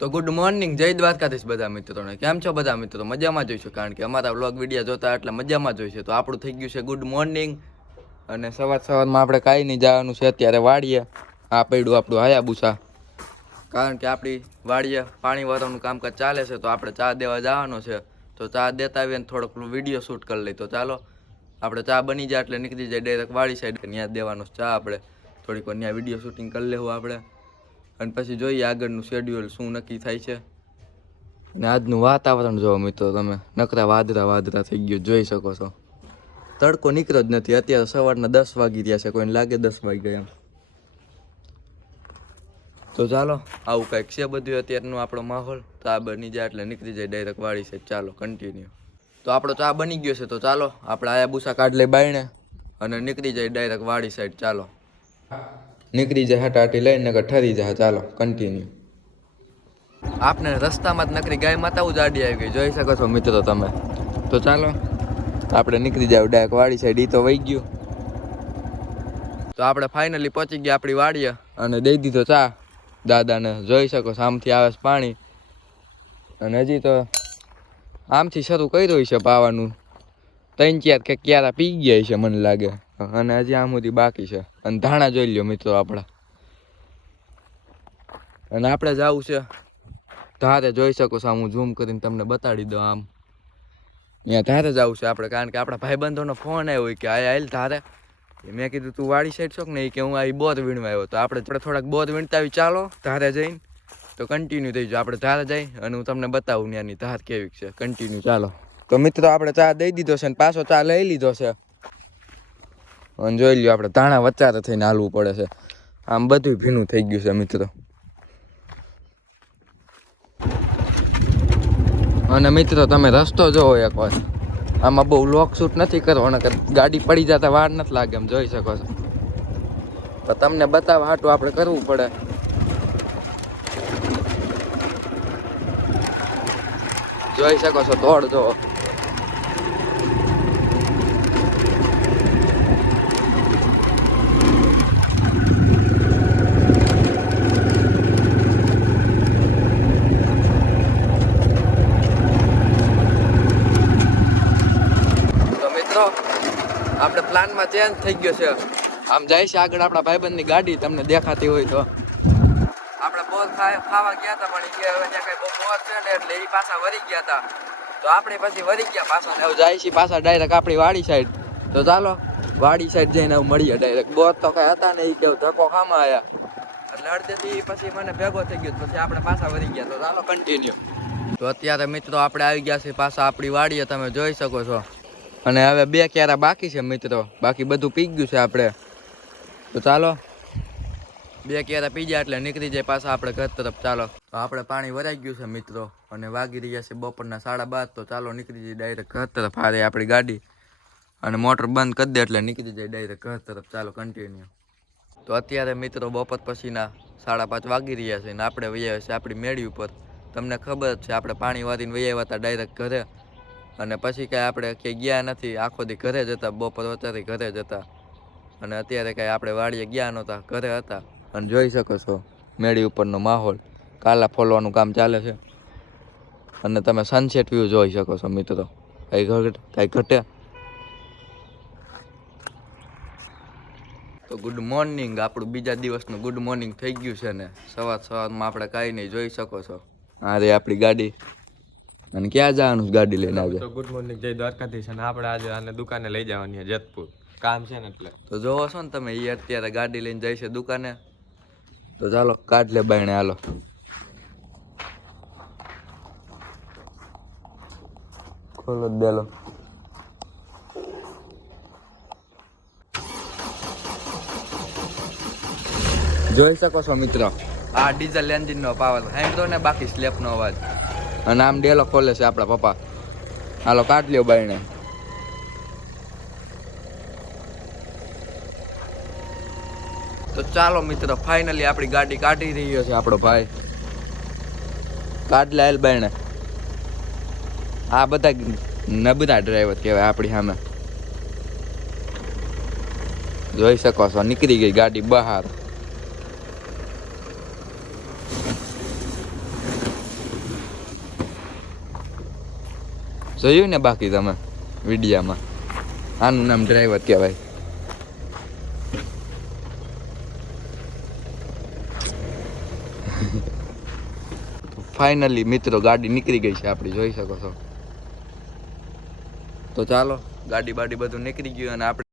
તો good morning, જય દ્વારકાધીશ બધા મિત્રોને. કેમ છો બધા મિત્રો? મજામાં જોઈશું, કારણ કે અમારા વ્લોગ વિડીયો જોતા એટલે મજામાં જોઈશે. તો આપણું થઈ ગયું છે ગુડ મોર્નિંગ, અને સવારમાં આપણે કાંઈ નહીં જવાનું છે અત્યારે વાડીએ. આ પડ્યું આપણું હાયાબુસા, કારણ કે આપણી વાડીએ પાણી વાળવાનું કામકાજ ચાલે છે, તો આપણે ચા દેવા જવાનો છે. તો ચા દેતા આવીએ ને થોડોક વિડીયો શૂટ કરી લઈએ. તો ચાલો, આપણે ચા બની જાય એટલે નીકળી જાય ડાયરેક્ટ વાડી સાઈડ, ત્યાં દેવાનો ચા. આપણે થોડીક વાર ત્યાં વિડીયો શૂટિંગ કરી લેવું આપણે, અને પછી જોઈએ આગળનું શેડ્યુલ શું નક્કી થાય છે. અને આજનું વાતાવરણ જોવો મિત્રો તમે, નકરા વાદળા વાદળા થઈ ગયું, જોઈ શકો છો. તડકો નીકળ્યો જ નથી. અત્યારે સવારના 10 વાગી રહ્યા છે, કોઈને લાગે 10 વાગી ગયા એમ. તો ચાલો, આવું કંઈક છે બધું અત્યારનું આપણો માહોલ. ચા બની જાય એટલે નીકળી જાય ડાયરેક્ટ વાળી છે. ચાલો કન્ટિન્યુ. તો આપણો ચા બની ગયો છે, તો ચાલો આપણે આયા બુસા કાઢ લઈ બાયણે અને નીકળી જાય ડાયરેક્ટ વાડી સાઈડ. ચાલો નીકળી જાય હટાટી લઈને ઠરી જાય. ચાલો કન્ટિન્યુ. આપને રસ્તામાં જ નકરી ગાય માતાઓ જ આડી આવી ગઈ, જોઈ શકો છો મિત્રો તમે. તો ચાલો આપણે નીકળી જાવ ડાયરેક્ટ વાડી સાઈડ. ઈ તો વહી ગયું. તો આપણે ફાઇનલી પહોંચી ગયા આપણી વાડીએ અને દઈ દીધો ચા દાદાને. જોઈ શકો આમથી આવે છે પાણી, અને હજી તો આમથી શરૂ કર્યું છે પાવાનું. 3-4 કે ક્યારા પી ગયા છે મને લાગે, અને હજી આમ સુધી બાકી છે. અને ધાણા જોઈ લ્યો મિત્રો આપણા. અને આપણે જવું છે ધારે, જોઈ શકો છો. હું ઝૂમ કરીને તમને બતાડી દઉં. આમ ત્યાં ધારે જવું છે આપણે, કારણ કે આપણા ભાઈબંધોનો ફોન આવ્યો કે આયા હાલ ધારે. મેં કીધું તું વાડી સાઈડ છો કે નહીં, કે હું આ બોર વીણવા આવ્યો. તો આપણે થોડાક બોર વીણતા આવી. ચાલો ધારે જઈને તો કન્ટિન્યુ થઈ જાય. આપણે ધારે જઈ અને હું તમને બતાવું ત્યાંની ધાર કેવી છે. કન્ટિન્યુ ચાલો. તો મિત્રો આપણે ચા દઈ દીધો છે, ને પાછો ચા લઈ લીધો છે. અને જોઈ લ્યો આપણે ધાણા વચારે થઈને હાલવું પડે છે. આમ બધું ભીનું થઈ ગયું છે મિત્રો. અને મિત્રો તમે રસ્તો જોવો એકવાર. આમાં બહુ લોક શૂટ નથી કરવાનો, કે ગાડી પડી જતા વાર નથી લાગે, એમ જોઈ શકો છો. તો તમને બતાવવા હાટું આપણે કરવું પડે. જોઈ શકો છો તોડ જોવો. આપણે પ્લાનમાં ચેન્જ થઈ ગયો છે. આમ જાય છે આગળ આપણા ભાઈબંધની ગાડી, તમને દેખાતી હોય તો. આપણે બોર ખાવા ગયા હતા, પણ કે હવે ત્યાં કઈ બોર છે ને, એટલે એ પાછા વળી ગયા હતા. તો આપણે પછી વળી ગયા પાછા, ને હવે જાય છે પાછા ડાયરેક્ટ આપણી વાડી સાઈડ. તો ચાલો વાડી સાઈડ જઈને હવે મળીએ ડાયરેક્ટ. બોર તો કઈ હતા ને, એ કેવું ધક્કો ખામાં આવ્યા એટલે અડધેથી પછી મને ભેગો થઈ ગયો. પછી આપણે પાછા વળી ગયા. તો ચાલો કન્ટિન્યુ. તો અત્યારે મિત્રો આપણે આવી ગયા છીએ પાછા આપણી વાડીએ, તમે જોઈ શકો છો. અને હવે 2 ક્યારા બાકી છે મિત્રો, બાકી બધું પી ગયું છે આપણે. તો ચાલો 2 ક્યારા પી જાય એટલે નીકળી જાય પાછા આપણે ઘર તરફ. ચાલો, તો આપણે પાણી ભરાઈ ગયું છે મિત્રો, અને વાગી રહ્યા છે બપોરના 12:30. તો ચાલો નીકળી જાય ડાયરેક્ટ ઘર તરફ. હારે આપણી ગાડી, અને મોટર બંધ કરી દે એટલે નીકળી જાય ડાયરેક્ટ ઘર તરફ. ચાલો કન્ટિન્યુ. તો અત્યારે મિત્રો બપોર પછીના 5:30 વાગી રહ્યા છે, અને આપણે વૈયા છે આપણી મેળી ઉપર. તમને ખબર જ છે, આપણે પાણી વારીને વૈયા હતા ડાયરેક્ટ ઘરે, અને પછી કાંઈ આપણે ક્યાંય ગયા નથી. આખો દી ઘરે જ હતા, બપોર વચારી ઘરે જ હતા. અને અત્યારે કાંઈ આપણે વાડીએ ગયા નહોતા, ઘરે હતા. અને જોઈ શકો છો મેળી ઉપરનો માહોલ. કાલા ફોલવાનું કામ ચાલે છે, અને તમે સનસેટ વ્યૂ જોઈ શકો છો મિત્રો. કાંઈ ઘટે. તો ગુડ મોર્નિંગ, આપણું બીજા દિવસનું ગુડ મોર્નિંગ થઈ ગયું છે ને. સવારમાં આપણે કાંઈ નહીં, જોઈ શકો છો. હા રે આપણી ગાડી. અને ક્યાં જવાનું ગાડી લઈને આવે? તો ગુડ મોર્નિંગ, જય દ્વારકાધીશ. અને આપણે આજે આને દુકાને લઈ જવાની છે જેતપુર, કામ છે ને એટલે. તો જોવો છો ને તમે, એ અત્યારે ગાડી લઈને જાય છે દુકાને. તો ચાલો કાઢ લે બાયણે, હાલો. ખોલો દેલો. જોઈ શકો છો મિત્રો, આ ડીઝલ એન્જિન નો પાવર સાંભળો ને, બાકી સ્લેપ નો અવાજ. અને આમ ડેલો ખોલે છે આપણા પપ્પા. હાલો કાઢ લ્યો બાયણે. તો ચાલો મિત્રો, ફાઇનલી આપણી ગાડી કાઢી રહ્યો છે આપણો ભાઈ. કાઢ લે હાલ બાયણે. આ બધા નબળા ડ્રાઈવર કહેવાય આપણી સામે. જોઈ શકો છો નીકળી ગઈ ગાડી બહાર. જોયું ને બાકી તમે વિડીયામાં આનું નામ ડ્રાઈવર કહેવાય. ફાઇનલી મિત્રો ગાડી નીકળી ગઈ છે આપણી, જોઈ શકો છો. તો ચાલો ગાડી બાડી બધું નીકળી ગયું અને આપણે